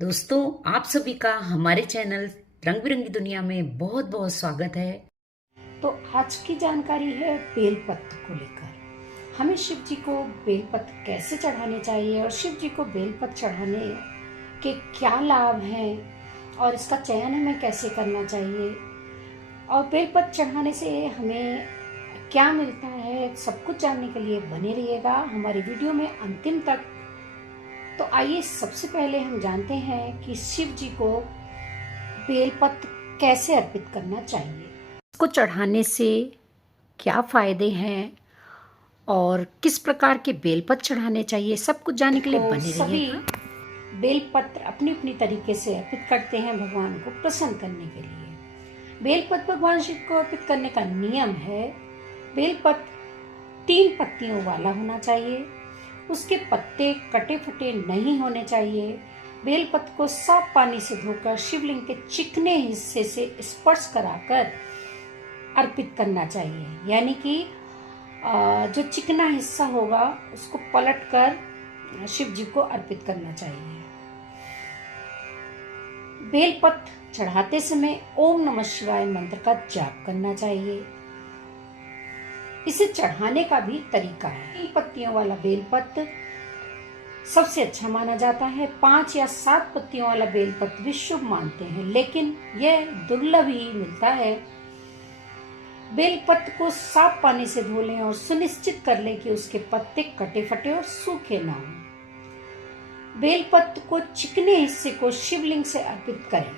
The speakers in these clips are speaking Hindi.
दोस्तों, आप सभी का हमारे चैनल रंग बिरंगी दुनिया में बहुत बहुत स्वागत है। तो आज की जानकारी है बेलपत्र को लेकर। हमें शिव जी को बेलपत्र कैसे चढ़ाने चाहिए और शिव जी को बेलपत्र चढ़ाने के क्या लाभ हैं और इसका चयन हमें कैसे करना चाहिए और बेलपत्र चढ़ाने से हमें क्या मिलता है, सब कुछ जानने के लिए बने रहिएगा हमारी वीडियो में अंतिम तक। तो आइए सबसे पहले हम जानते हैं कि शिव जी को बेलपत्र कैसे अर्पित करना चाहिए, इसको चढ़ाने से क्या फायदे हैं और किस प्रकार के बेलपत्र चढ़ाने चाहिए, सब कुछ जानने के लिए बने रहिएगा। सभी बेलपत्र अपनी अपनी तरीके से अर्पित करते हैं भगवान को प्रसन्न करने के लिए। बेलपत्र भगवान शिव को अर्पित करने का नियम है, बेलपत्र 3 पत्तियों वाला होना चाहिए, उसके पत्ते कटे फटे नहीं होने चाहिए। बेलपत्र को साफ पानी से धोकर शिवलिंग के चिकने हिस्से से स्पर्श कराकर अर्पित करना चाहिए, यानी कि जो चिकना हिस्सा होगा उसको पलटकर शिव जी को अर्पित करना चाहिए। बेलपत्र चढ़ाते समय ओम नमः शिवाय मंत्र का जाप करना चाहिए। इसे चढ़ाने का भी तरीका है। 3 पत्तियों वाला बेलपत्र सबसे अच्छा माना जाता है। 5 या 7 पत्तियों वाला बेलपत्र भी शुभ मानते हैं, लेकिन यह दुर्लभ ही मिलता है। बेलपत्र को साफ पानी से धो लें और सुनिश्चित कर लें कि उसके पत्ते कटे फटे और सूखे ना हों। बेलपत्र को चिकने हिस्से को शिवलिंग से अर्पित करें,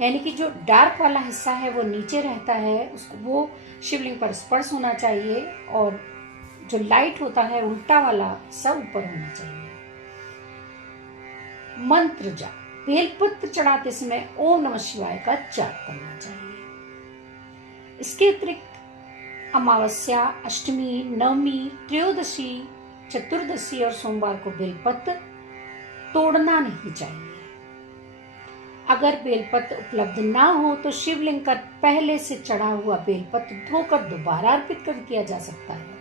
यानी कि जो डार्क वाला हिस्सा है वो नीचे रहता है, उसको वो शिवलिंग पर स्पर्श होना चाहिए और जो लाइट होता है उल्टा वाला हिस्सा ऊपर होना चाहिए। मंत्र जाप, बेलपत्र चढ़ाते समय ओम नमः शिवाय का जाप करना चाहिए। इसके अतिरिक्त अमावस्या, अष्टमी, नवमी, त्रयोदशी, चतुर्दशी और सोमवार को बेलपत्र तोड़ना नहीं चाहिए। अगर बेलपत्र उपलब्ध ना हो तो शिवलिंग का पहले से चढ़ा हुआ बेलपत्र धोकर दोबारा अर्पित कर दिया जा सकता है।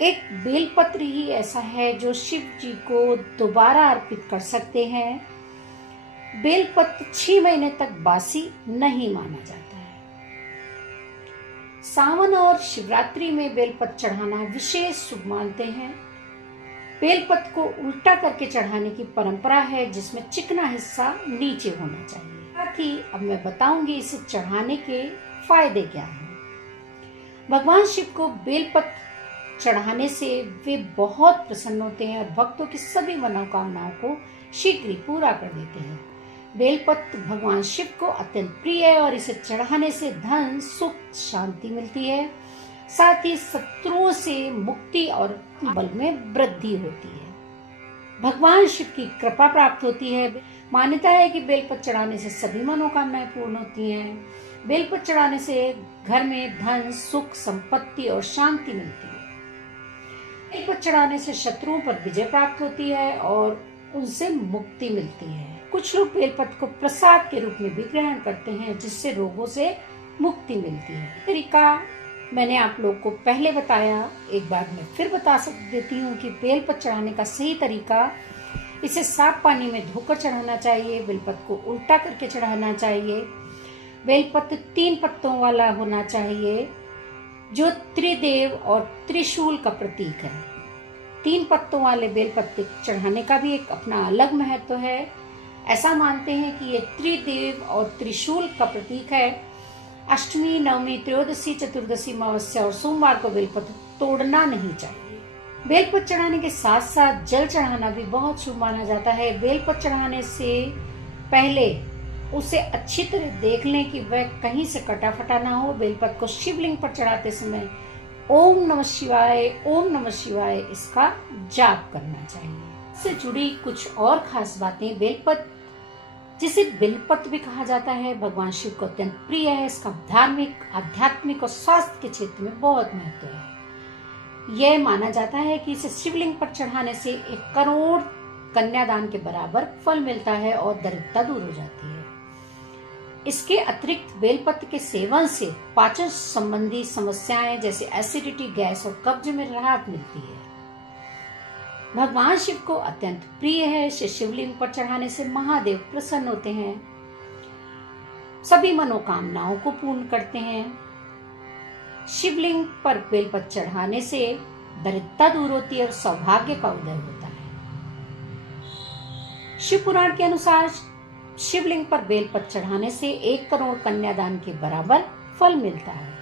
एक बेलपत्र ही ऐसा है जो शिव जी को दोबारा अर्पित कर सकते हैं। बेलपत्र 6 महीने तक बासी नहीं माना जाता है। सावन और शिवरात्रि में बेलपत्र चढ़ाना विशेष शुभ मानते हैं। बेलपत्र को उल्टा करके चढ़ाने की परंपरा है, जिसमें चिकना हिस्सा नीचे होना चाहिए। साथ ही अब मैं बताऊंगी इसे चढ़ाने के फायदे क्या हैं। भगवान शिव को बेलपत्र चढ़ाने से वे बहुत प्रसन्न होते हैं और भक्तों की सभी मनोकामनाओं को शीघ्र ही पूरा कर देते हैं। बेलपत्र भगवान शिव को अत्यंत प्रिय है और इसे चढ़ाने से धन, सुख, शांति मिलती है। साथ ही शत्रुओं से मुक्ति और बल में वृद्धि होती है। भगवान शिव की कृपा प्राप्त होती है। मान्यता है कि बेलपत्र चढ़ाने से सभी मनोकामनाएं पूर्ण होती हैं। बेलपत्र चढ़ाने से घर में धन, सुख, संपत्ति और शांति मिलती है। बेलपत्र चढ़ाने से शत्रुओं पर विजय प्राप्त होती है और उनसे मुक्ति मिलती है। कुछ लोग बेलपत्र को प्रसाद के रूप में भी ग्रहण करते हैं, जिससे रोगों से मुक्ति मिलती है। तरीका मैंने आप लोग को पहले बताया, एक बार मैं फिर बता देती हूँ कि बेलपत्र चढ़ाने का सही तरीका, इसे साफ पानी में धोकर चढ़ाना चाहिए। बेलपत्र को उल्टा करके चढ़ाना चाहिए। बेलपत्र 3 पत्तों वाला होना चाहिए, जो त्रिदेव और त्रिशूल का प्रतीक है। 3 पत्तों वाले बेलपत्र चढ़ाने का भी एक अपना अलग महत्व है। ऐसा मानते हैं कि ये त्रिदेव और त्रिशूल का प्रतीक है। अष्टमी, नवमी, त्रयोदशी, चतुर्दशी, अमावस्या और सोमवार को बेलपत्र तोड़ना नहीं चाहिए। बेलपत्र चढ़ाने के साथ साथ जल चढ़ाना भी बहुत शुभ माना जाता है। बेलपत्र चढ़ाने से पहले उसे अच्छी तरह देख लें कि वह कहीं से कटा फटा ना हो। बेलपत्र को शिवलिंग पर चढ़ाते समय ओम नमः शिवाय, ओम नमः शिवाय इसका जाप करना चाहिए। इससे जुड़ी कुछ और खास बातें, बेलपत्र जिसे बेलपत्र भी कहा जाता है, भगवान शिव को अत्यंत प्रिय है। इसका धार्मिक, आध्यात्मिक और स्वास्थ्य के क्षेत्र में बहुत महत्व है। यह माना जाता है कि इसे शिवलिंग पर चढ़ाने से 1 करोड़ कन्यादान के बराबर फल मिलता है और दरिद्रता दूर हो जाती है। इसके अतिरिक्त बेलपत्र के सेवन से पाचन संबंधी समस्याएं जैसे एसिडिटी, गैस और कब्ज में राहत मिलती है। भगवान शिव को अत्यंत प्रिय है। शिवलिंग पर चढ़ाने से महादेव प्रसन्न होते हैं, सभी मनोकामनाओं को पूर्ण करते हैं। शिवलिंग पर बेलपत्र चढ़ाने से दरिद्रता दूर होती है और सौभाग्य का उदय होता है। शिव पुराण के अनुसार शिवलिंग पर बेलपत्र चढ़ाने से 1 करोड़ कन्यादान के बराबर फल मिलता है।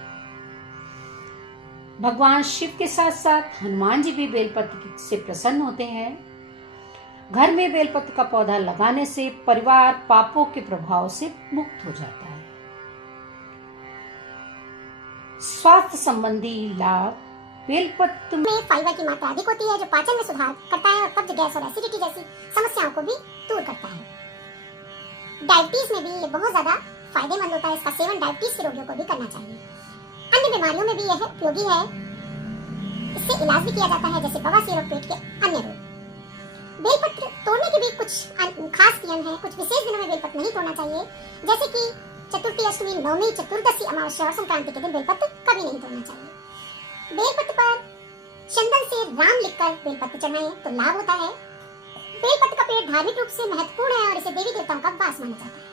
भगवान शिव के साथ साथ हनुमान जी भी बेलपत्र से प्रसन्न होते हैं। घर में बेलपत्र का पौधा लगाने से परिवार पापों के प्रभाव से मुक्त हो जाता है। स्वास्थ्य संबंधी लाभ। बेलपत्र में फाइबर की मात्रा अधिक होती है जो पाचन में सुधार करता है और कब्ज, गैस और एसिडिटी जैसी समस्याओं को भी दूर करता है। डायबिटीज में भी ये बहुत ज्यादा फायदेमंद होता है। इसका सेवन डायबिटीज के रोगियों को भी करना चाहिए। अन्य बीमारियों में भी यह उपयोगी है। इससे इलाज भी किया जाता है जैसे बवासीर और पेट के अन्य रोग। बेलपत्र तोड़ने के भी कुछ खास नियम है। कुछ विशेष दिनों में बेलपत्र नहीं तोड़ना चाहिए, जैसे कि चतुर्थी, अष्टमी, नवमी, चतुर्दशी, अमावस्या और संक्रांति के दिन बेलपत्र कभी नहीं तोड़ना चाहिए। बेलपत्र पर चंदन से राम लिखकर बेलपत्र चढ़ाएं तो लाभ होता है। बेलपत्र का पेड़ धार्मिक रूप से महत्वपूर्ण है और इसे देवी देवताओं का वास माना जाता है।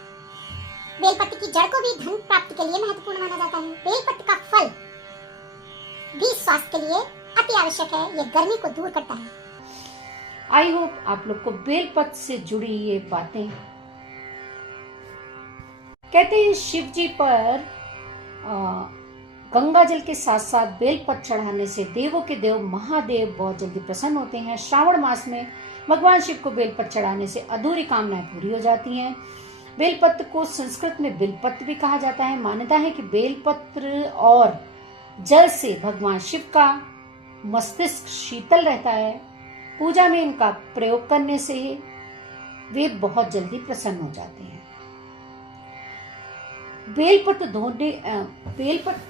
बेलपत्र की जड़ को भी धन प्राप्ति के लिए महत्वपूर्ण माना जाता है। बेलपत्र का फल भी स्वास्थ्य के लिए अति आवश्यक है। यह गर्मी को दूर करता है। आई होप आप लोग को बेलपत्र से जुड़ी ये बातें। कहते हैं शिव जी पर गंगा जल के साथ साथ बेलपत्र चढ़ाने से देवों के देव महादेव बहुत जल्दी प्रसन्न होते हैं। श्रावण मास में भगवान शिव को बेलपत्र चढ़ाने से अधूरी कामनाएं पूरी हो जाती हैं। बेलपत्र को संस्कृत में बिलपत्र भी कहा जाता है। मान्यता है कि बेलपत्र और जल से भगवान शिव का मस्तिष्क शीतल रहता है। पूजा में इनका प्रयोग करने से वे बहुत जल्दी प्रसन्न हो जाते हैं। बेलपत्र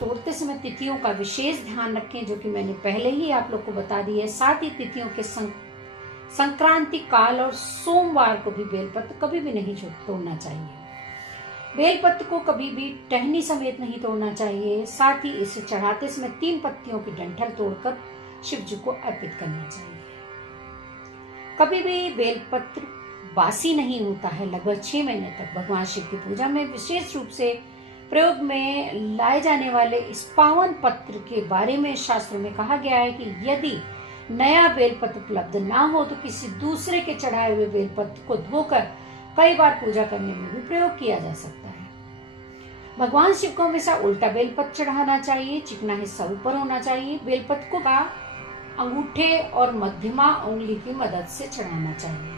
तोड़ते समय तिथियों का विशेष ध्यान रखें, जो कि मैंने पहले ही आप लोग को बता दी है। साथ ही तिथियों के संक्रांति काल और सोमवार को भी बेलपत्र कभी भी नहीं तोड़ना चाहिए। बेलपत्र को कभी भी टहनी समेत नहीं तोड़ना चाहिए। साथ ही इसे चढ़ाते समय 3 पत्तियों की डंठल तोड़कर शिव जी को अर्पित करना चाहिए। कभी भी बेलपत्र बासी नहीं होता है। लगभग 6 महीने तक भगवान शिव की पूजा में विशेष रूप से प्रयोग में लाए जाने वाले इस पावन पत्र के बारे में शास्त्रों में कहा गया है कि यदि नया बेलपत्र उपलब्ध ना हो तो किसी दूसरे के चढ़ाए हुए बेलपत्र को धोकर कई बार पूजा करने में भी प्रयोग किया जा सकता है। भगवान शिव को हमेशा उल्टा बेलपत्र चढ़ाना चाहिए। चिकना हिस्सा ऊपर होना चाहिए। बेलपत्र को अंगूठे और मध्यमा उंगली की मदद से चढ़ाना चाहिए।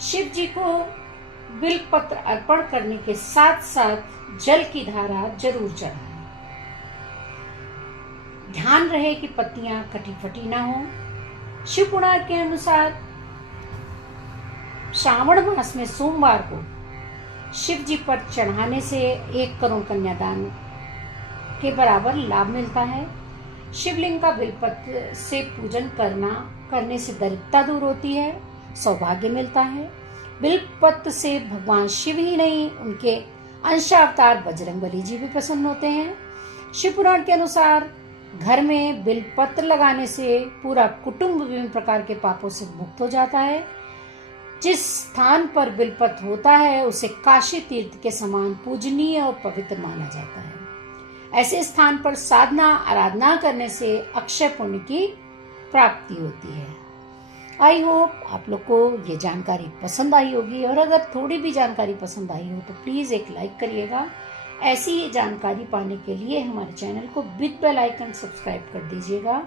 शिव जी को बेलपत्र अर्पण करने के साथ साथ जल की धारा जरूर चढ़ाएं। ध्यान रहे कि पत्तियां कटी फटी ना हो। शिव पुराण के अनुसार श्रावण मास में सोमवार को शिव जी पर चढ़ाने से 1 करोड़ कन्यादान के बराबर लाभ मिलता है। शिवलिंग का बेलपत्र से पूजन करने से दरिद्रता दूर होती है, सौभाग्य मिलता है। बेलपत्र से भगवान शिव ही नहीं, उनके अंशावतार बजरंगबली जी भी प्रसन्न होते हैं। शिव पुराण के अनुसार घर में बेलपत्र लगाने से पूरा कुटुंब विभिन्न प्रकार के पापों से मुक्त हो जाता है। जिस स्थान पर बेलपत्र होता है उसे काशी तीर्थ के समान पूजनीय और पवित्र माना जाता है। ऐसे स्थान पर साधना आराधना करने से अक्षय पुण्य की प्राप्ति होती है। आई होप आप लोग को ये जानकारी पसंद आई होगी, और अगर थोड़ी भी जानकारी पसंद आई हो तो प्लीज एक लाइक करिएगा। ऐसी ही जानकारी पाने के लिए हमारे चैनल को विद बेल आइकन सब्सक्राइब कर दीजिएगा,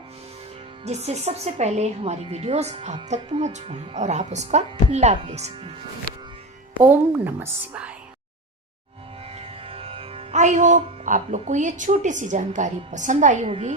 जिससे सबसे पहले हमारी वीडियोस आप तक पहुंच पाए और आप उसका लाभ ले सकें। ओम नमः शिवाय। आई होप आप लोग को ये छोटी सी जानकारी पसंद आई होगी